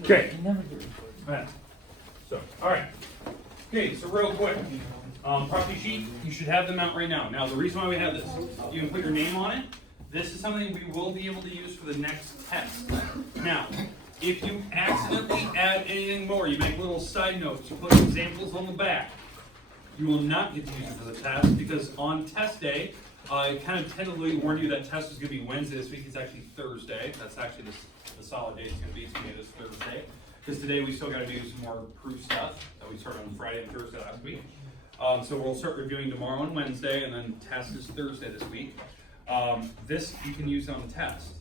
Okay. So, all right. Okay, so real quick, property sheet, you should have them out right now. Now, the reason why we have this, you can put your name on it. This is something we will be able to use for the next test. Now, if you accidentally add anything more, you make little side notes, you put examples on the back, you will not get to use it for the test, because on test day, I kind of tentatively warned you that test is going to be Wednesday this week. It's actually Thursday. That's actually the solid day it's going to be. It's going to be this Thursday. Because today we still got to do some more proof stuff that we started on Friday and Thursday last week. So we'll start reviewing tomorrow and Wednesday, and then test is Thursday this week. This you can use on the test.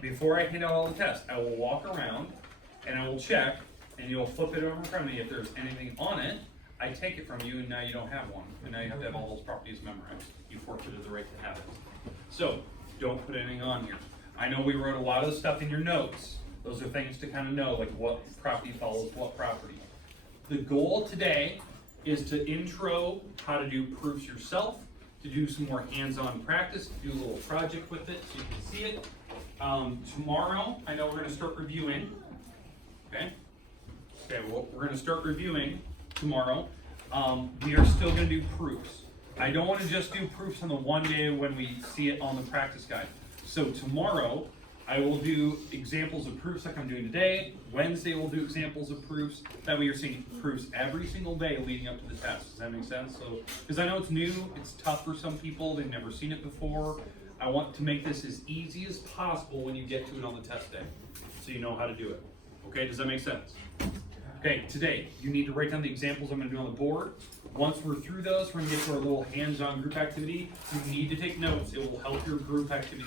Before I hand out all the tests, I will walk around and I will check, and you'll flip it over in front of me. If there's anything on it, I take it from you, and now you don't have one. And now you have to have all those properties memorized. You forfeited the right to have it. So don't put anything on here. I know we wrote a lot of the stuff in your notes. Those are things to kind of know, like what property follows what property. The goal today is to intro how to do proofs yourself, to do some more hands-on practice, to do a little project with it so you can see it. Tomorrow, I know we're going to start reviewing. Okay, well, we're going to start reviewing tomorrow. We are still going to do proofs. I don't want to just do proofs on the one day when we see it on the practice guide. So tomorrow, I will do examples of proofs like I'm doing today. Wednesday, we'll do examples of proofs. That way you're seeing proofs every single day leading up to the test. Does that make sense? So, because I know it's new, it's tough for some people, they've never seen it before. I want to make this as easy as possible when you get to it on the test day, so you know how to do it. Okay, does that make sense? Okay, today, you need to write down the examples I'm going to do on the board. Once we're through those, we're going to get to our little hands-on group activity. You need to take notes. It will help your group activity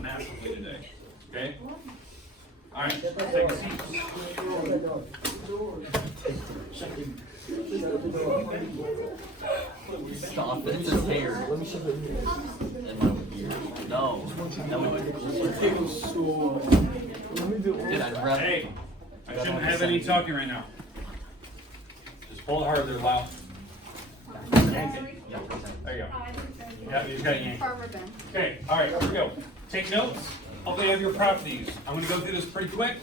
massively today. Okay? All right, take a seat. Stop it, it's his hair. Let me show you. And my beard. No. Dude, I'd rather. Hey, I shouldn't have any talking right now. Just pull it hard, they're loud. There you go. Yeah, you just got to yank. Okay, all right, here we go. Take notes. Hopefully you have your properties. I'm going to go through this pretty quick.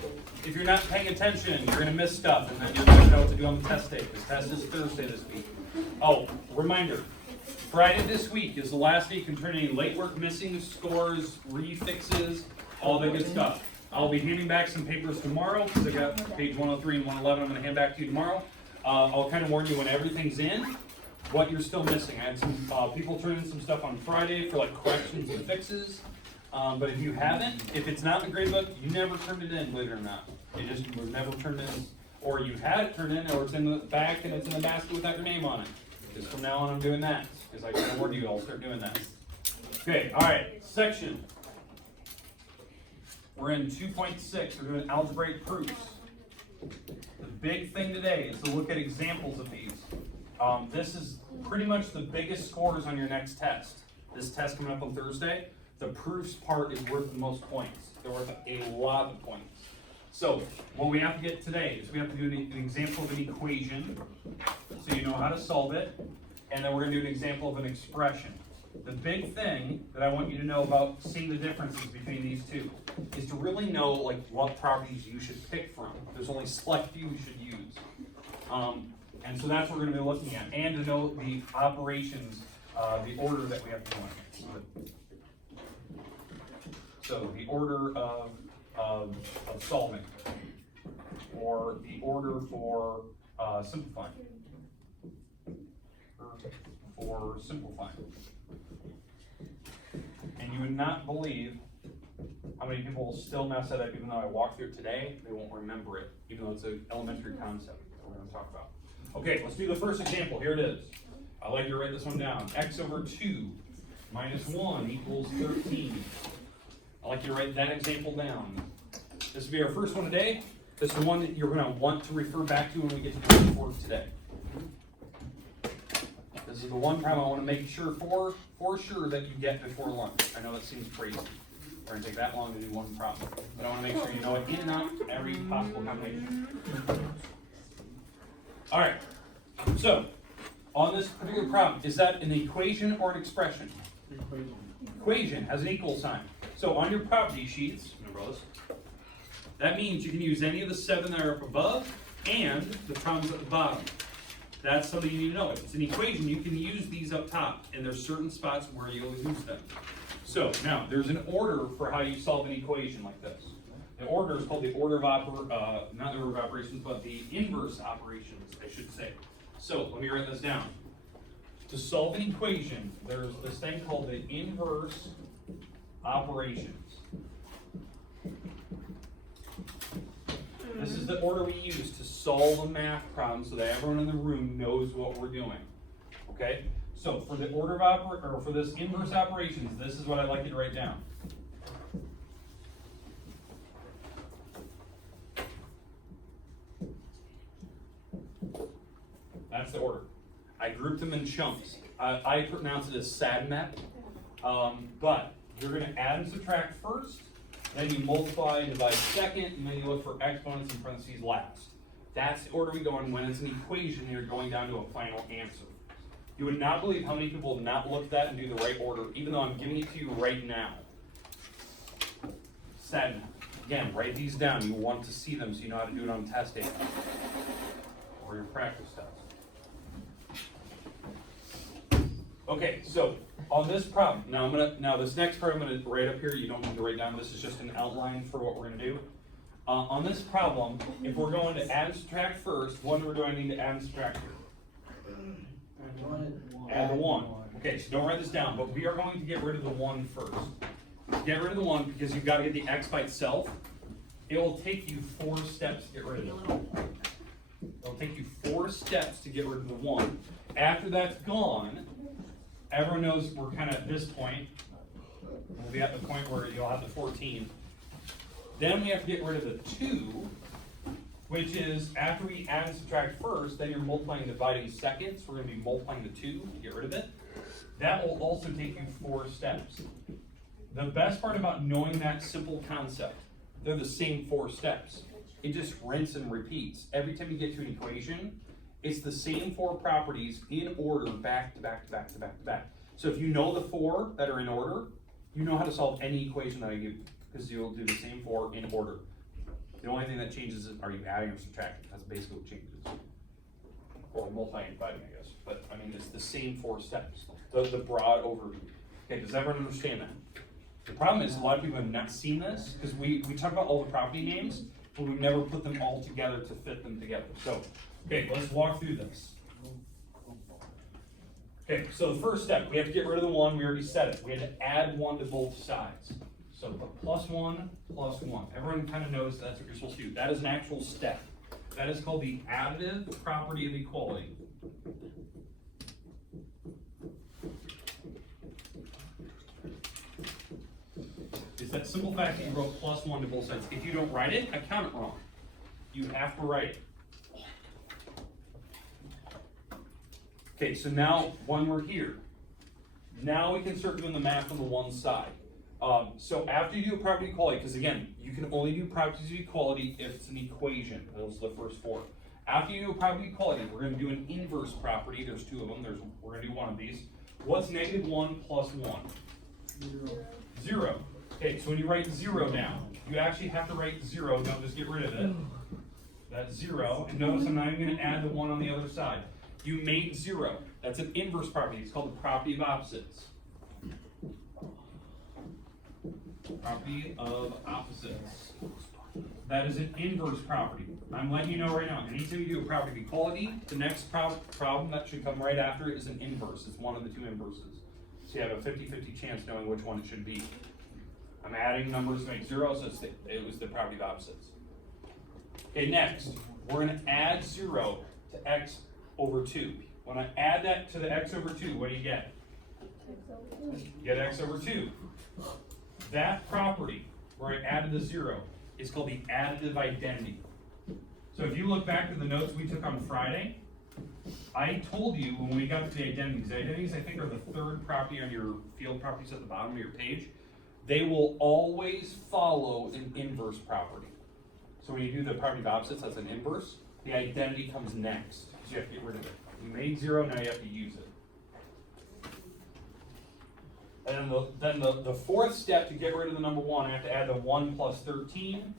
If you're not paying attention, you're going to miss stuff, and then you're going to know what to do on the test day. This test is Thursday this week. Oh, reminder. Friday this week is the last day you can turn any late work, missing scores, refixes, all that good stuff. I'll be handing back some papers tomorrow, because I got page 103 and 111 I'm going to hand back to you tomorrow. I'll kind of warn you when everything's in, what you're still missing. I had some people turn in some stuff on Friday for like corrections and fixes. But if you haven't, if it's not in the grade book, you never turned it in, believe it or not. It just was never turned in. Or you had it turned in, or it's in the back and it's in the basket without your name on it. Because from now on I'm doing that. Because I kind of warned you, I'll start doing that. Okay, alright, section. We're in 2.6, we're doing algebraic proofs. The big thing today is to look at examples of these. This is pretty much the biggest scores on your next test. This test coming up on Thursday. The proofs part is worth the most points. They're worth a lot of points. So what we have to get today is we have to do an example of an equation, so you know how to solve it, and then we're going to do an example of an expression. The big thing that I want you to know about seeing the differences between these two is to really know like what properties you should pick from. There's only select few you should use. And so that's what we're going to be looking at, and to know the operations, the order that we have to go in. So the order of solving, or the order for simplifying, And you would not believe how many people will still mess that up, even though I walked through it today, they won't remember it, even though it's an elementary concept that we're going to talk about. Okay, let's do the first example. Here it is. I'd like you to write this one down. X over 2 minus 1 equals 13. I'd like you to write that example down. This will be our first one today. This is the one that you're going to want to refer back to when we get to the report today. This is the one problem I want to make sure for sure that you get before lunch. I know that seems crazy. We're going to take that long to do one problem. But I want to make sure you know it in and out every possible combination. All right. So, on this particular problem, is that an equation or an expression? Equation has an equal sign. So on your property sheets, remember this, That means you can use any of the 7 that are up above and the problems at the bottom. That's something you need to know. If it's an equation, you can use these up top, and there's certain spots where you'll use them. So now, there's an order for how you solve an equation like this. The order is called the order of not the order of operations, but the inverse operations, I should say. So let me write this down. To solve an equation, there's this thing called the inverse operations. This is the order we use to solve a math problem so that everyone in the room knows what we're doing. Okay? So for the order of for this inverse operations, this is what I'd like you to write down. That's the order. I grouped them in chunks. I pronounce it as SADMEP, but you're going to add and subtract first, then you multiply and divide second, and then you look for exponents in parentheses last. That's the order we go in when it's an equation and you're going down to a final answer. You would not believe how many people not look at that and do the right order, even though I'm giving it to you right now. SADMEP. Again, write these down. You want to see them so you know how to do it on test day or your practice test. Okay, so on this problem, now this next part I'm gonna write up here, you don't need to write down, this is just an outline for what we're gonna do. On this problem, if we're going to add and subtract first, what do I need to add and subtract here? Add the 1. Okay, so don't write this down, but we are going to get rid of the 1 first. Get rid of the 1 because you've got to get the x by itself. It will take you 4 steps to get rid of it. It'll take you 4 steps to get rid of the 1. After that's gone, everyone knows we're kind of at this point. We'll be at the point where you'll have the 14. Then we have to get rid of the 2, which is after we add and subtract first, then you're multiplying and dividing second. So we're going to be multiplying the 2 to get rid of it. That will also take you 4 steps. The best part about knowing that simple concept, they're the same 4 steps. It just rinse and repeats. Every time you get to an equation, it's the same 4 properties in order back to back to back to back to back. So if you know the 4 that are in order, you know how to solve any equation that I give you because you'll do the same 4 in order. The only thing that changes is are you adding or subtracting? That's basically what changes. Or multiplying and dividing, I guess. But I mean, it's the same 4 steps. The broad overview. Okay, does everyone understand that? The problem is a lot of people have not seen this because we talk about all the property names, but we've never put them all together to fit them together. So, okay, let's walk through this. Okay, so the first step, we have to get rid of the 1. We already said it. We had to add 1 to both sides. So plus 1, plus 1. Everyone kind of knows that's what you're supposed to do. That is an actual step. That is called the additive property of equality. It's that simple fact that you wrote plus 1 to both sides. If you don't write it, I count it wrong. You have to write it. Okay, so now when we're here, now we can start doing the math on the one side. So after you do a property of equality, because again, you can only do properties of equality if it's an equation. Those are the first 4. After you do a property of equality, we're going to do an inverse property. There's 2 of them. We're going to do one of these. What's negative 1 plus 1? 0. Okay, so when you write 0 down, you actually have to write 0. Don't just get rid of it. That's 0. And notice I'm not even going to add the 1 on the other side. You made 0. That's an inverse property. It's called the property of opposites. Property of opposites. That is an inverse property. I'm letting you know right now, anytime you do a property of equality, the next problem that should come right after it is an inverse. It's one of the 2 inverses. So you have a 50-50 chance knowing which one it should be. I'm adding numbers to make 0, so it was the property of opposites. Okay, next, we're going to add 0 to x over 2. When I add that to the x over 2, what do you get? You get x over 2. That property, where I added the 0, is called the additive identity. So if you look back to the notes we took on Friday, I told you when we got to the identities I think are the 3rd property on your field properties at the bottom of your page. They will always follow an inverse property. So when you do the property of opposites, that's an inverse. The identity comes next, because you have to get rid of it. You made 0, now you have to use it. And then the 4th step to get rid of the number 1, I have to add the 1 plus 13.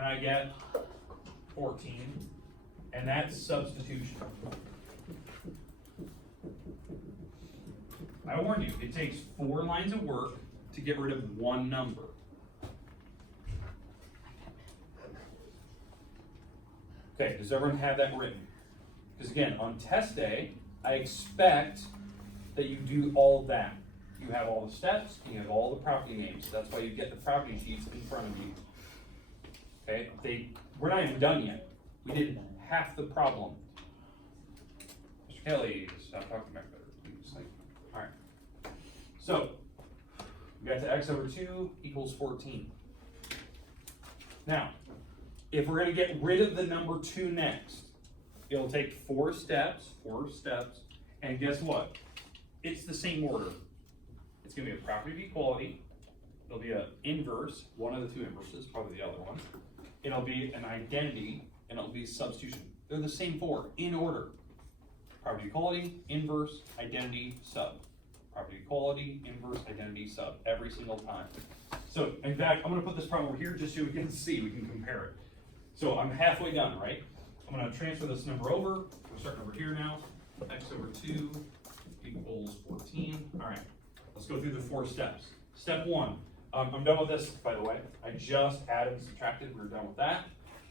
and I get 14, and that's substitution. I warn you, it takes 4 lines of work to get rid of one number. Okay, does everyone have that written? Because again, on test day, I expect that you do all that. You have all the steps, and you have all the property names. That's why you get the property sheets in front of you. Okay, we're not even done yet. We did half the problem. Mr. Kelly, stop talking back there, please. All right. So, we got to x over 2 equals 14. Now, if we're going to get rid of the number 2 next, it'll take 4 steps, and guess what? It's the same order. It's going to be a property of equality. It'll be an inverse, one of the 2 inverses, probably the other one. It'll be an identity, and it'll be substitution. They're the same 4, in order. Property of equality, inverse, identity, sub. Property of equality, inverse, identity, sub, every single time. So, in fact, I'm going to put this problem over here just so we can see, we can compare it. So I'm halfway done, right? I'm going to transfer this number over. We're starting over here now. X over 2 equals 14. All right, let's go through the 4 steps. Step 1. I'm done with this, by the way. I just added and subtracted. We're done with that.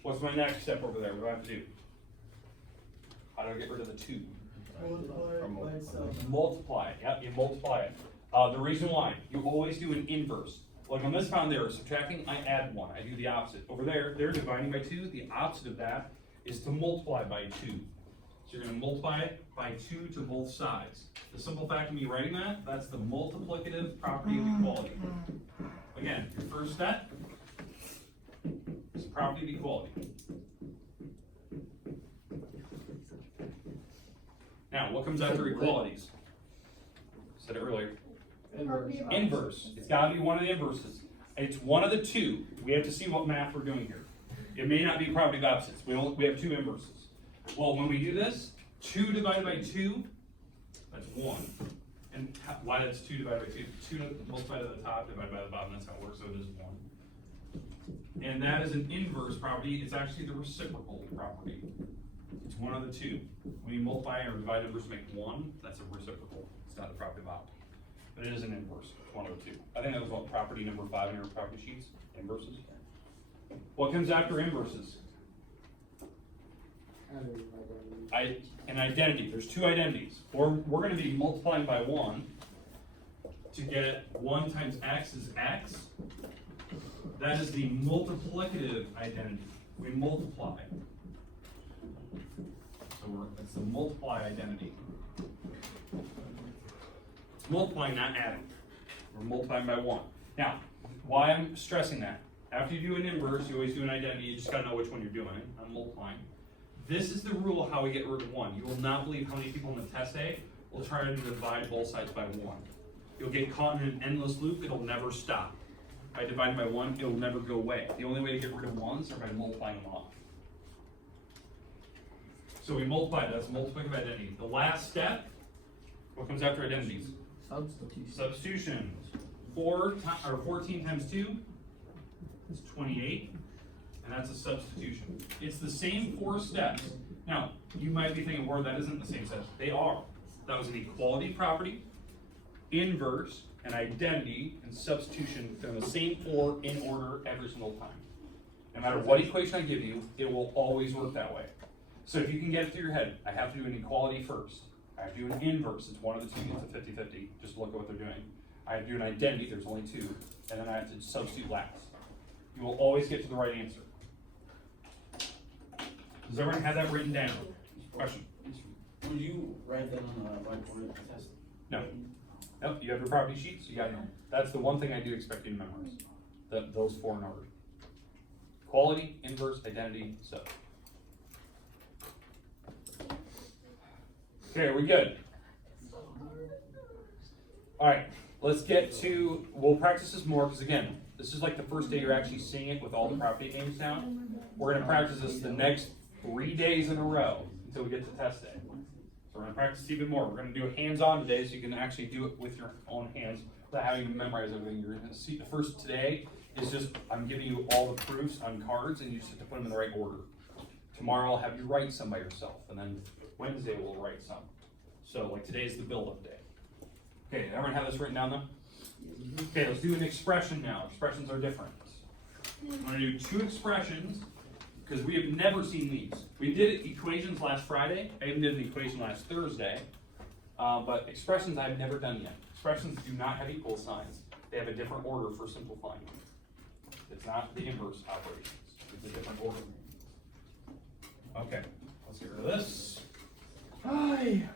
What's my next step over there? What do I have to do? How do I get rid of the 2? Multiply. Yep, you multiply it. The reason why, you always do an inverse. Like on this problem there, subtracting, I add 1. I do the opposite. Over there, they're dividing by 2. The opposite of that is to multiply by 2. So you're going to multiply it by 2 to both sides. The simple fact of me writing that, that's the multiplicative property of equality. Again, your first step is the property of equality. Now, what comes after equalities? Said it earlier. Inverse. It's got to be one of the inverses. It's one of the 2. We have to see what math we're doing here. It may not be property of opposites. We have 2 inverses. Well, when we do this, 2 divided by 2, that's 1. And why that's 2 divided by 2? 2 multiplied to the top divided by the bottom. That's how it works. So it is 1. And that is an inverse property. It's actually the reciprocal property. It's one of the 2. When you multiply or divide numbers to make 1, that's a reciprocal. It's not a property of opposite. But it is an inverse. It's one of the 2. I think that was what property number 5 in your property sheets. Inverses. What comes after inverses? An identity. There's 2 identities. Or we're going to be multiplying by 1 to get 1 times x is x. That is the multiplicative identity. We multiply. So it's the multiply identity. Multiplying, not adding. We're multiplying by 1. Now, why I'm stressing that? After you do an inverse, you always do an identity. You just got to know which one you're doing. I'm multiplying. This is the rule of how we get rid of 1. You will not believe how many people in the test day will try to divide both sides by 1. You'll get caught in an endless loop. It'll never stop. By dividing by 1, it'll never go away. The only way to get rid of 1s are by multiplying them off. So we multiply. That's multiplicative identity. The last step, what comes after identities? Substitution. Substitution. 14 times 2 is 28, and that's a substitution. It's the same 4 steps. Now, you might be thinking, well, that isn't the same steps. They are. That was an equality property, inverse, an identity, and substitution. They're the same 4 in order every single time. No matter what equation I give you, it will always work that way. So if you can get it through your head, I have to do an equality first. I have to do an inverse, it's one of the 2, it's a 50-50. Just look at what they're doing. I have to do an identity, there's only 2, and then I have to substitute last. You will always get to the right answer. Does everyone have that written down? Question? Would you write that on the whiteboard test? No. Nope, you have your property sheets, you got them. That's the one thing I do expect you to memorize. Those 4 in order. Equality, inverse, identity, sub. Okay, are we good? All right, let's get to, we'll practice this more because again, this is like the first day you're actually seeing it with all the property names down. We're going to practice this the next 3 days in a row until we get to test day. So we're going to practice even more. We're going to do it hands-on today so you can actually do it with your own hands without having to memorize everything. You're going to see the first today is just, I'm giving you all the proofs on cards and you just have to put them in the right order. Tomorrow I'll have you write some by yourself, and then Wednesday we'll write some. So like today's the build-up day. Okay, everyone have this written down though? Okay, let's do an expression now. Expressions are different. I'm gonna do 2 expressions, because we have never seen these. We did equations last Friday. I even did an equation last Thursday. But expressions I've never done yet. Expressions do not have equal signs. They have a different order for simplifying them. It's not the inverse operations. It's a different order. Okay, let's get rid of this. Hi.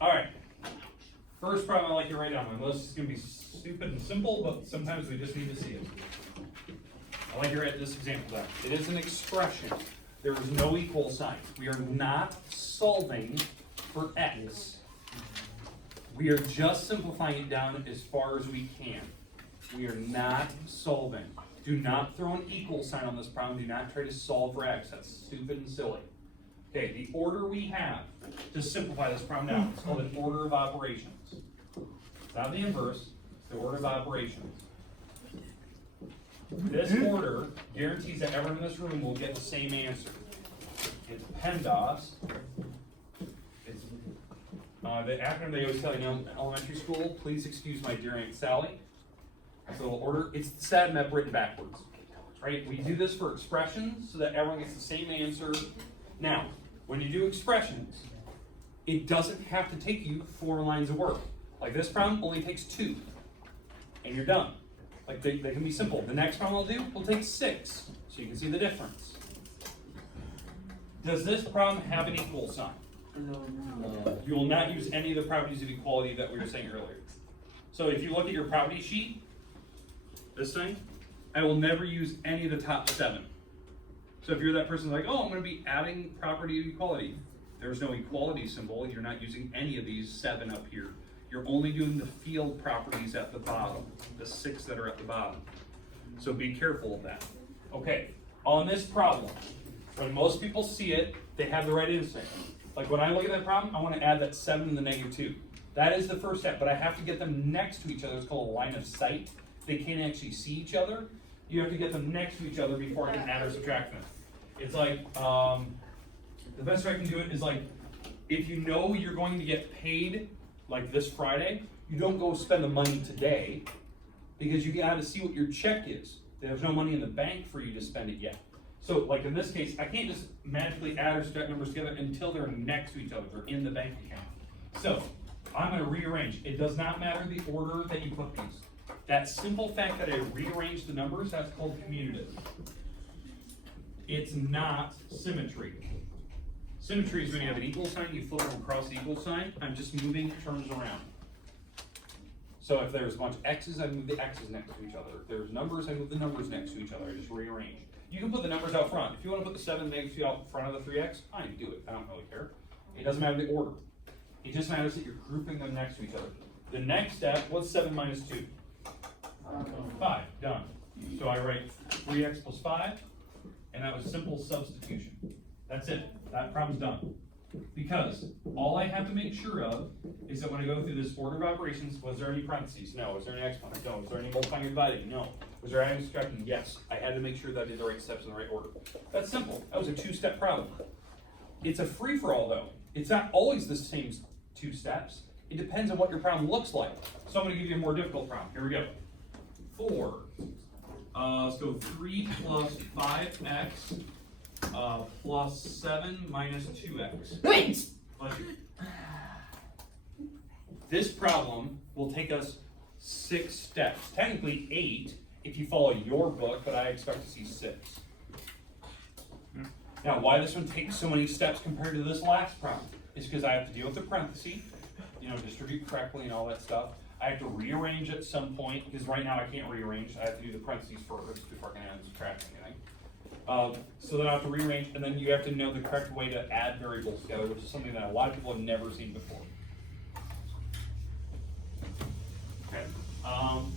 Alright. First problem I like to write down. My list is going to be stupid and simple, but sometimes we just need to see it. I like to write this example down. It is an expression. There is no equal sign. We are not solving for x. We are just simplifying it down as far as we can. We are not solving. Do not throw an equal sign on this problem. Do not try to solve for x. That's stupid and silly. Okay, the order we have to simplify this problem down is called an order of operations. It's not the inverse, it's the order of operations. This order guarantees that everyone in this room will get the same answer. It's PEMDAS. It's the acronym they always tell you in elementary school. Please excuse my dear Aunt Sally. So order, it's the SADMEP written backwards. Right? We do this for expressions so that everyone gets the same answer. Now, when you do expressions, it doesn't have to take you 4 lines of work. Like this problem only takes 2, and you're done. Like they can be simple. The next problem I'll do will take 6, so you can see the difference. Does this problem have an equal sign? No. You will not use any of the properties of equality that we were saying earlier. So if you look at your property sheet, this thing, I will never use any of the top 7. So if you're that person like, oh, I'm going to be adding property of equality, there's no equality symbol. You're not using any of these 7 up here. You're only doing the field properties at the bottom, the 6 that are at the bottom. So be careful of that. Okay, on this problem, when most people see it, they have the right instinct. Like when I look at that problem, I want to add that 7 and the -2. That is the first step, but I have to get them next to each other. It's called a line of sight. They can't actually see each other. You have to get them next to each other before I can add or subtract them. It's like, the best way I can do it is like, if you know you're going to get paid like this Friday, you don't go spend the money today because you got to see what your check is. There's no money in the bank for you to spend it yet. So like in this case, I can't just magically add or subtract numbers together until they're next to each other. They're in the bank account. So I'm going to rearrange. It does not matter the order that you put these. That simple fact that I rearranged the numbers, that's called commutative. It's not symmetry. Symmetry is when you have an equal sign, you flip them across the equal sign. I'm just moving terms around. So if there's a bunch of x's, I move the x's next to each other. If there's numbers, I move the numbers next to each other. I just rearrange. You can put the numbers out front. If you want to put the 7 next to out front of the 3x, fine, do it. I don't really care. It doesn't matter the order. It just matters that you're grouping them next to each other. The next step, what's 7 minus 2? 5, done. So I write 3x plus 5, and that was simple substitution. That's it. That problem's done. Because all I have to make sure of is that when I go through this order of operations, was there any parentheses? No. Was there any exponents? No. Was there any multiplying or dividing? No. Was there adding or subtracting? Yes. I had to make sure that I did the right steps in the right order. That's simple. That was a 2-step problem. It's a free-for-all though. It's not always the same 2 steps. It depends on what your problem looks like. So I'm going to give you a more difficult problem. Here we go. 4. Let's go 3 plus 5x plus 7 minus 2x. This problem will take us 6 steps. Technically 8 if you follow your book, but I expect to see 6. Now, why this one takes so many steps compared to this last problem is because I have to deal with the parentheses, distribute correctly and all that stuff. I have to rearrange at some point, because right now I can't rearrange. I have to do the parentheses first before I can add and subtract anything. So then I have to rearrange, and then you have to know the correct way to add variables together, which is something that a lot of people have never seen before. Okay.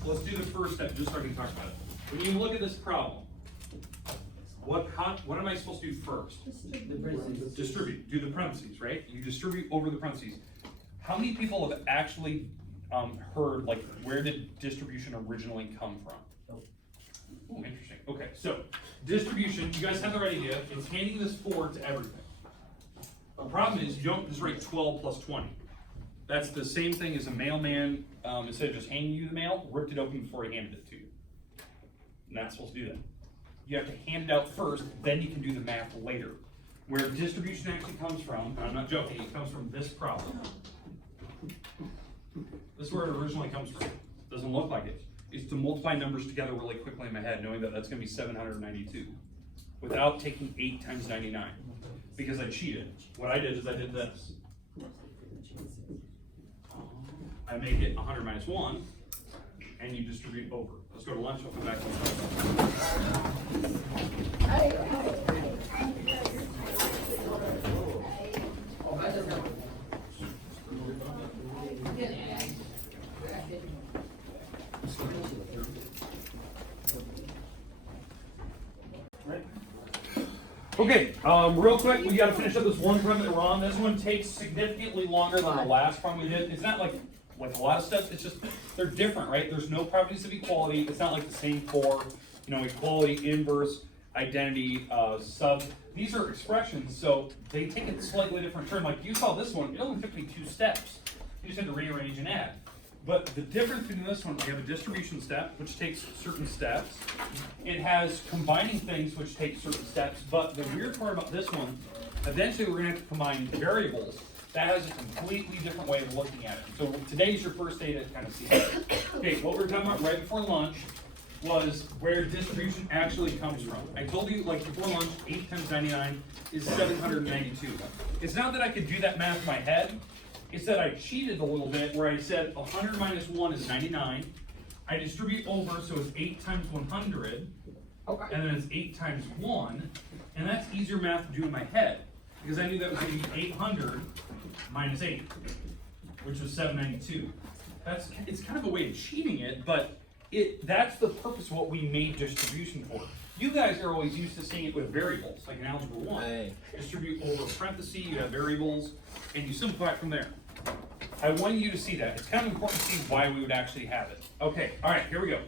Let's do the first step, just so I can talk about it. When you look at this problem, what am I supposed to do first? Distribute. Do the parentheses, right? You distribute over the parentheses. How many people have actually heard, like, where did distribution originally come from? Ooh, interesting. Okay, so distribution, you guys have the right idea. It's handing this 4 to everything. The problem is you don't just write 12 plus 20. That's the same thing as a mailman, instead of just handing you the mail, ripped it open before he handed it to you. Not supposed to do that. You have to hand it out first, then you can do the math later. Where distribution actually comes from, and I'm not joking, it comes from this problem. This is where it originally comes from. Doesn't look like it. It's to multiply numbers together really quickly in my head, knowing that that's going to be 792, without taking 8 times 99, because I cheated. What I did is I did this. I make it 100 minus 1, and you distribute over. Let's go to lunch, we'll come back to Okay, real quick, we gotta finish up this one problem that we're on. This one takes significantly longer than the last problem we did. It's not like a lot of steps, it's just, they're different, right? There's no properties of equality. It's not like the same core, equality, inverse, identity, sub. These are expressions, so they take a slightly different turn. Like you saw this one, it only took me 2 steps. You just had to rearrange and add. But the difference between this one, we have a distribution step, which takes certain steps. It has combining things, which takes certain steps. But the weird part about this one, eventually we're going to have to combine variables. That has a completely different way of looking at it. So today's your first day to kind of see that. Okay, what we were talking about right before lunch was where distribution actually comes from. I told you, like before lunch, 8 times 99 is 792. It's not that I could do that math in my head. It's that I cheated a little bit where I said 100 minus 1 is 99. I distribute over, so it's 8 times 100. Okay. And then it's 8 times 1. And that's easier math to do in my head, because I knew that was going to be 800 minus 8, which was 792. It's kind of a way of cheating it, but that's the purpose of what we made distribution for. You guys are always used to seeing it with variables, like in Algebra 1. Hey. Distribute over a parenthesis, you have variables, and you simplify it from there. I want you to see that. It's kind of important to see why we would actually have it. Okay, all right, here we go.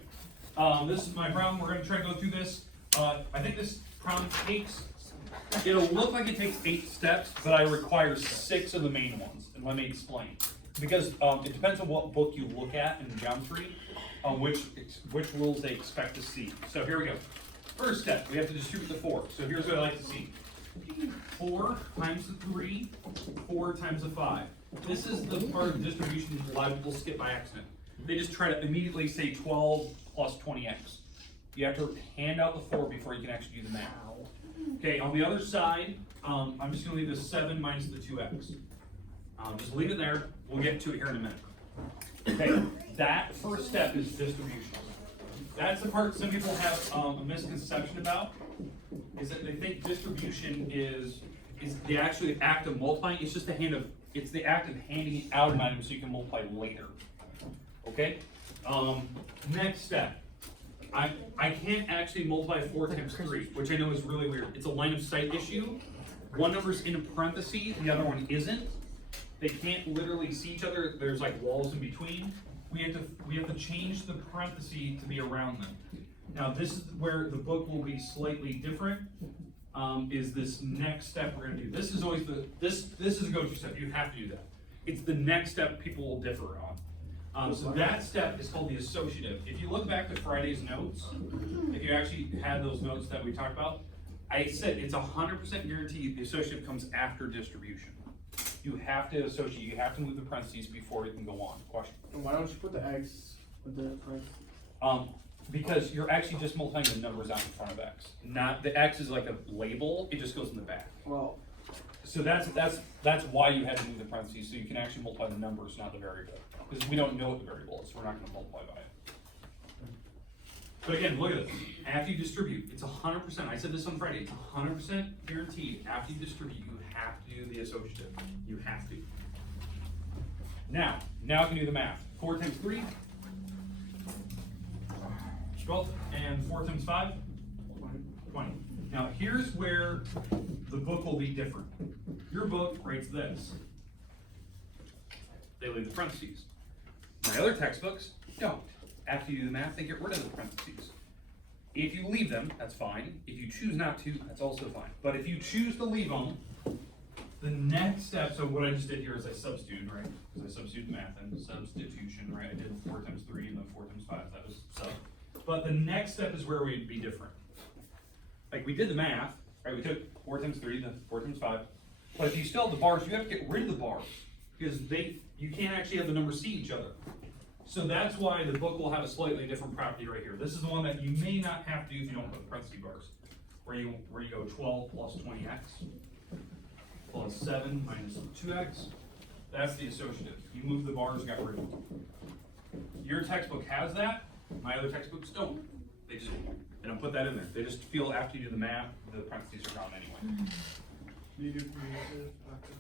This is my problem. We're going to try to go through this. I think this problem it'll look like it takes 8 steps, but I require 6 of the main ones, and let me explain. Because it depends on what book you look at in geometry, which rules they expect to see. So here we go. First step, we have to distribute the 4. So here's what I like to see. 4 times the 3, 4 times the 5. This is the part of the distribution a lot of people skip by accident. They just try to immediately say 12 plus 20x. You have to hand out the 4 before you can actually do the math. Okay, on the other side, I'm just going to leave this 7 minus the 2x. Just leave it there. We'll get to it here in a minute. Okay, that first step is distribution. That's the part some people have a misconception about, is that they think distribution is the actual act of multiplying. It's just it's the act of handing it out an item so you can multiply later. Okay? Next step. I can't actually multiply 4 times 3, which I know is really weird. It's a line of sight issue. One number's in a parenthesis, the other one isn't. They can't literally see each other. There's like walls in between. We have to change the parenthesis to be around them. Now this is where the book will be slightly different. Is this next step we're going to do? This is always this is a go-to step. You have to do that. It's the next step people will differ on. So that step is called the associative. If you look back to Friday's notes, if you actually had those notes that we talked about, I said it's 100% guaranteed the associative comes after distribution. You have to associate, you have to move the parentheses before it can go on. Question? And why don't you put the X with the parentheses? Because you're actually just multiplying the numbers out in front of X. Not the X is like a label, it just goes in the back. Well, so that's why you had to move the parentheses, so you can actually multiply the numbers, not the variable. Because we don't know what the variable is, so we're not going to multiply by it. But again, look at this. After you distribute, it's 100%. I said this on Friday. It's 100% guaranteed. After you distribute, you have to do the associative. You have to. Now I can do the math. 4 times 3, 12, and 4 times 5? 20. Now here's where the book will be different. Your book writes this. They leave the parentheses. My other textbooks don't. After you do the math, they get rid of the parentheses. If you leave them, that's fine. If you choose not to, that's also fine. But if you choose to leave them, the next step, so what I just did here is I substituted, right? Because I substituted math and substitution, right? I did 4 times 3 and then 4 times 5, that was sub. But the next step is where we'd be different. Like we did the math, right? We took 4 times 3, then 4 times 5. But if you still have the bars, you have to get rid of the bars because you can't actually have the numbers see each other. So that's why the book will have a slightly different property right here. This is the one that you may not have to do if you don't put parentheses bars. Where you go 12 plus 20x plus 7 minus 2x. That's the associative. You move the bars, got rid of them. Your textbook has that. My other textbooks don't. They don't put that in there. They just feel after you do the math, the parentheses are gone anyway.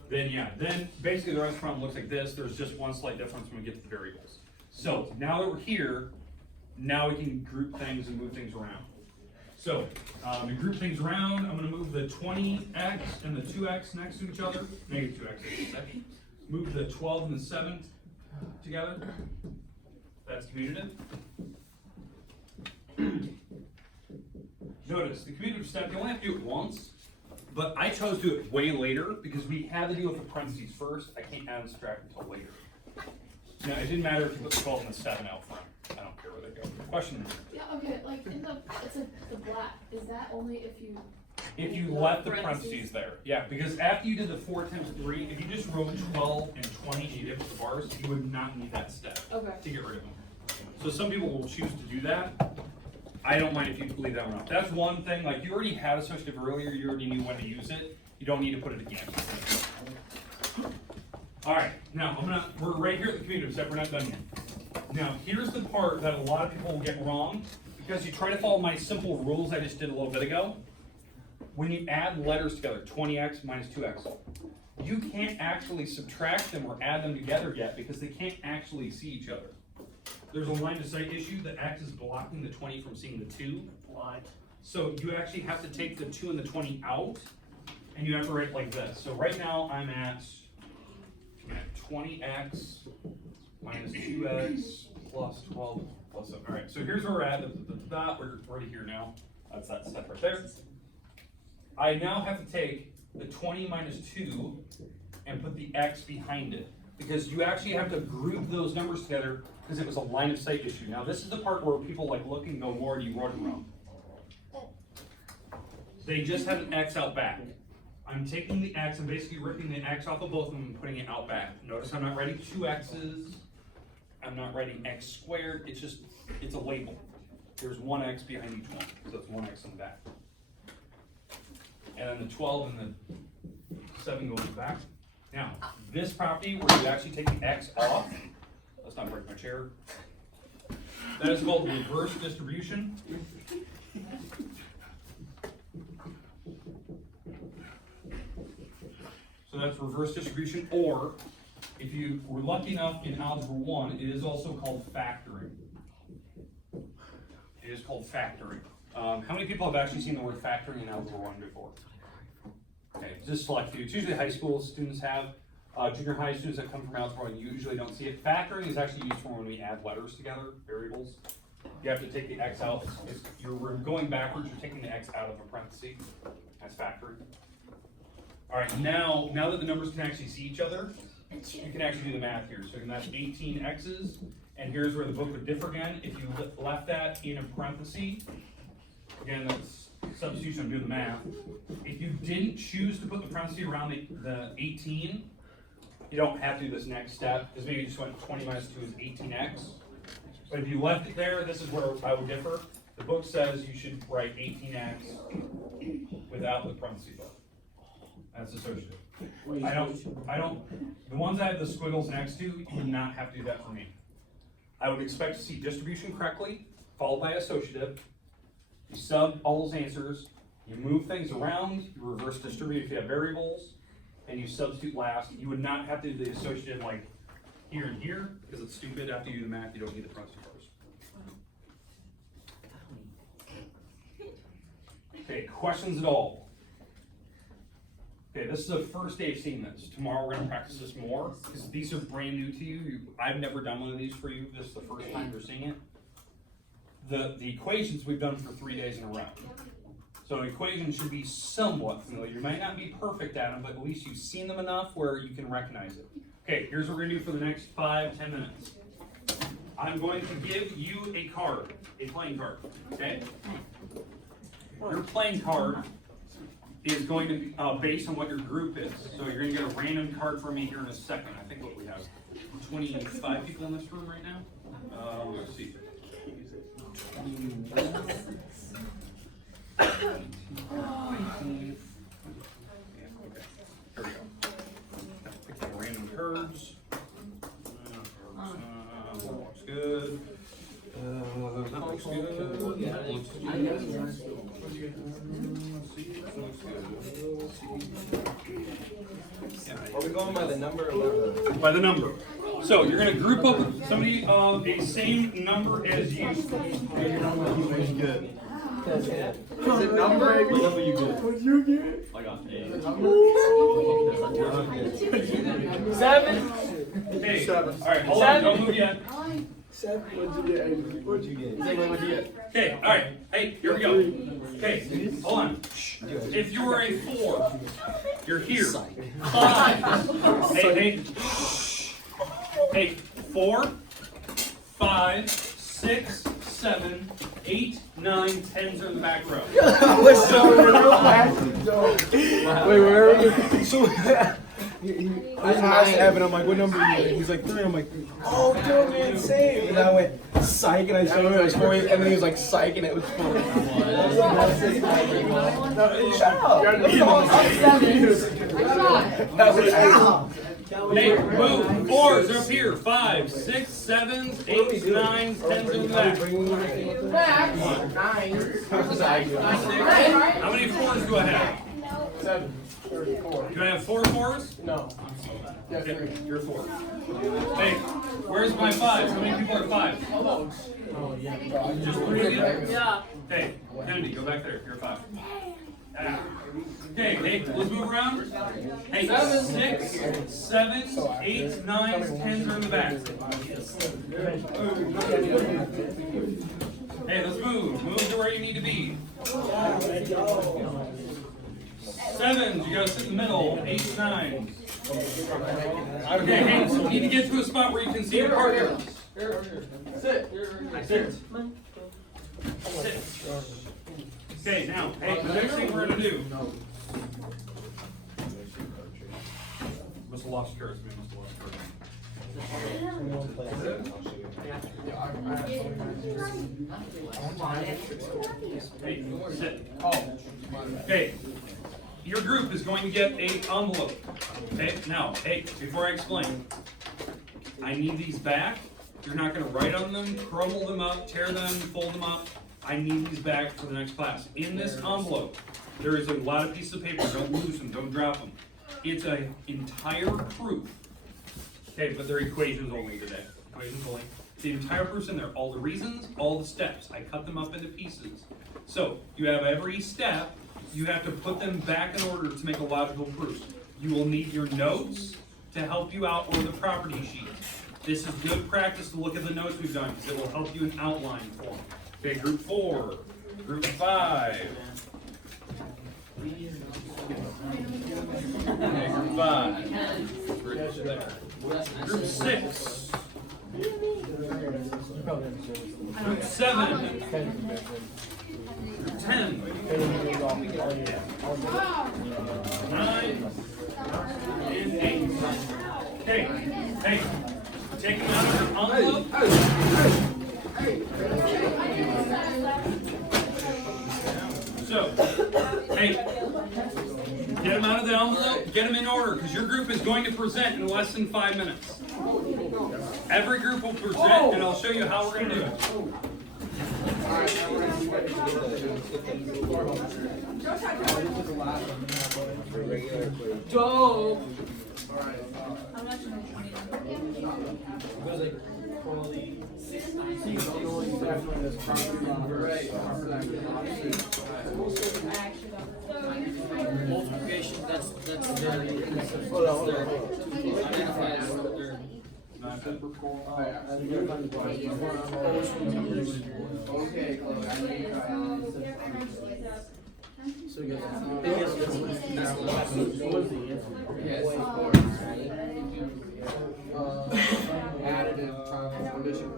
Then basically the rest of the problem looks like this. There's just one slight difference when we get to the variables. So now that we're here, now we can group things and move things around. So to group things around, I'm going to move the 20x and the 2x next to each other. Negative 2x, I should say. Move the 12 and the 7 together. That's commutative. Notice the commutative step, you only have to do it once, but I chose to do it way later because we had to deal with the parentheses first. I can't add and subtract until later. Now, it didn't matter if you put the 12 and the 7 out front. I don't care where they go. Question? Yeah, okay, like in it's like the black, is that only if you left the parentheses there. Yeah, because after you did the 4 times 3, if you just wrote 12 and 20 and you did with the bars, you would not need that step to get rid of them. So some people will choose to do that. I don't mind if you leave that one out. That's one thing, like you already had associative earlier, you already knew when to use it. You don't need to put it again. All right, now we're right here at the commutative step, we're not done yet. Now, here's the part that a lot of people will get wrong, because you try to follow my simple rules I just did a little bit ago. When you add letters together, 20x minus 2x, you can't actually subtract them or add them together yet because they can't actually see each other. There's a line of sight issue, the x is blocking the 20 from seeing the 2. What? So you actually have to take the 2 and the 20 out, and you have to write it like this. So right now I'm at 20x minus 2x plus 12 plus 7. All right, so here's where we're at. We're already here now. That's that step right there. I now have to take the 20 minus 2 and put the x behind it, because you actually have to group those numbers together because it was a line of sight issue. Now this is the part where people like look and go, Lord, you wrote it wrong. They just have an x out back. I'm taking the x and basically ripping the x off of both of them and putting it out back. Notice I'm not writing 2 x's. I'm not writing x squared. It's a label. There's 1 x behind each one, so it's 1 x in the back. And then the 12 and the 7 go in the back. Now, this property where you actually take the x off, let's not break my chair. That is called reverse distribution. So that's reverse distribution, or if you were lucky enough in Algebra 1, it is also called factoring. It is called factoring. How many people have actually seen the word factoring in Algebra 1 before? Okay, just select few. It's usually high school students have. Junior high students that come from Algebra 1 usually don't see it. Factoring is actually used for when we add letters together, variables. You have to take the x out. If you're going backwards, you're taking the x out of a parenthesis. That's factoring. All right, now that the numbers can actually see each other, you can actually do the math here. So that's 18 x's, and here's where the book would differ again. If you left that in a parenthesis, again, that's substitution, I'm doing the math. If you didn't choose to put the parenthesis around the 18, you don't have to do this next step, because maybe you just went 20 minus 2 is 18x. But if you left it there, this is where I would differ. The book says you should write 18x without the parentheses. That's associative. I don't, the ones I have the squiggles next to, you would not have to do that for me. I would expect to see distribution correctly, followed by associative. You sub all those answers, you move things around, you reverse distribute if you have variables, and you substitute last. You would not have to do the associative like here and here, because it's stupid. After you do the math, you don't need the parentheses. Okay, questions at all? Okay, this is the first day of seeing this. Tomorrow we're gonna practice this more, because these are brand new to you. I've never done one of these for you. This is the first time you're seeing it. The equations we've done for 3 days in a row. So equations should be somewhat familiar. You might not be perfect at them, but at least you've seen them enough where you can recognize it. Okay, here's what we're gonna do for the next 5-10 minutes. I'm going to give you a card, a playing card, okay? Your playing card is going to be based on what your group is. So you're gonna get a random card from me here in a second. I think what we have, 25 people in this room right now? Let's see. 19. Okay, here we go. Pick some random cards. Looks good. That looks good. That looks good. Are we going by the number or the... By the number. So you're going to group up with somebody of a same number as you. Good. Is it number? What number you get? What'd you get? I got 8. 7. Hey, Seven. all right, hold on, don't move yet. 7. What'd you get? What'd you get? What'd you get? Okay, all right, hey, here we go. Okay, hold on. If you were a 4, you're here. 5. Hey, 4, 5, 6, 7, 8, 9, 10s are in the back row. Wait, where are you? So, I asked Evan, I'm like, what number are you in? He's like, 3. I'm like, oh, dude, man, same. And I went, psych, and I showed him it was 4. And then he was like, psych, and it was 4. Shut up. That was Hey, move. 4s are up here. 5, 6, 7s, 8s, 9s, 10s in the back. How many 4s do I have? 7. 4. Do I have 4 4s? No. Okay, you're 4. Hey, where's my 5s? How many people are 5s? Just 3 of you? Yeah. Hey, Kennedy, go back there. You're 5. Okay, hey, let's move around. Hey, 6, 7, 8, 9s, 10s are in the back. Hey, let's move. Move to where you need to be. 7s, you gotta sit in the middle. 8s, 9s. Okay, hey, so you need to get to a spot where you can see your partner. Sit. Okay, now, hey, the next thing we're gonna do. Must have lost cards. We must have lost cards. Hey, sit. Okay, your group is going to get an envelope. Okay, now, hey, before I explain, I need these back. You're not going to write on them, crumble them up, tear them, fold them up. I need these back for the next class. In this envelope, there is a lot of pieces of paper. Don't lose them, don't drop them. It's an entire proof. Okay, but they're equations only today. Equations only. The entire proof's in there. All the reasons, all the steps. I cut them up into pieces. So, you have every step. You have to put them back in order to make a logical proof. You will need your notes to help you out, or the property sheet. This is good practice to look at the notes we've done, because it will help you in outline form. Okay, group 4, group 5. Okay, group 5. Group 6. Group 7. Group 10. 9. And 8. Okay, hey, take them out of your envelope. So, hey, get them out of the envelope, get them in order, because your group is going to present in less than 5 minutes. Every group will present, and I'll show you how we're going to do it. Dope. How much? Right. super cool. Okay, Chloe, I know you tried. So you guys Yes, of course. Additive condition.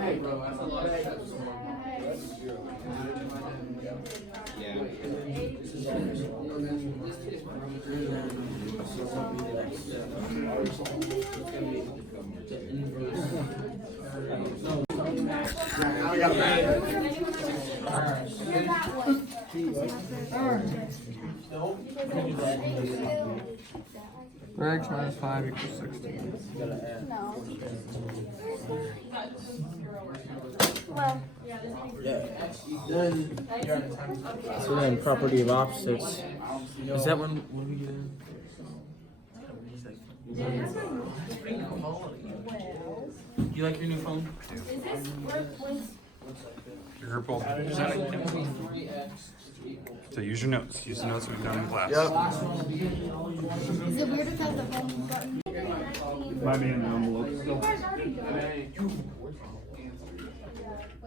Hey, bro, that's a lot of steps. X minus 5 equals 16. So then, property of opposites. Is that when we do that? You like your new phone? Your purple. So use your notes. Use the notes we've done in class. Is it weird if that's the home button? Buy me an envelope still. You guys already do it.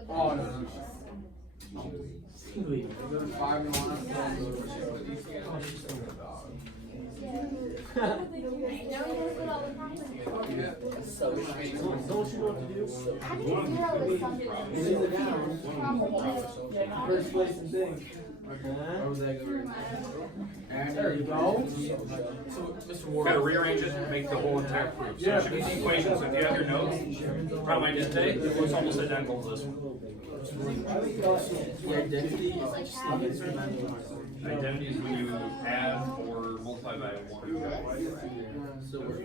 Oh, no. 5 and 1. There you go. So, Mr. Ward. Gotta rearrange it and make the whole entire proof. So it should be the equation. So if you have your notes, probably I did today, it looks almost identical to this one. The identity Identity is when you add or multiply by 1. So we're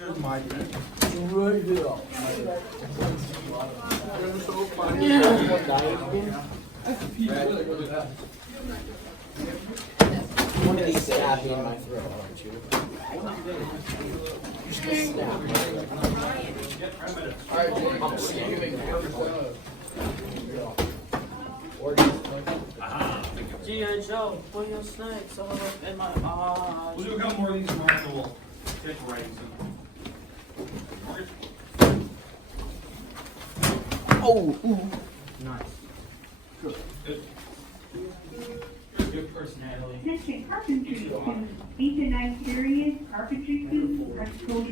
Here's my turn. Right here. One of these stab me in my throat, aren't you? You're just gonna stab me. I'm stabbing G.I. Joe, put your snakes all up in my eyes. We'll do a couple more of these tomorrow, and we'll get to writing some. Oh, ooh. Nice. Good. Good personality. Attention carpentry students. 8 to 9 period carpentry students are told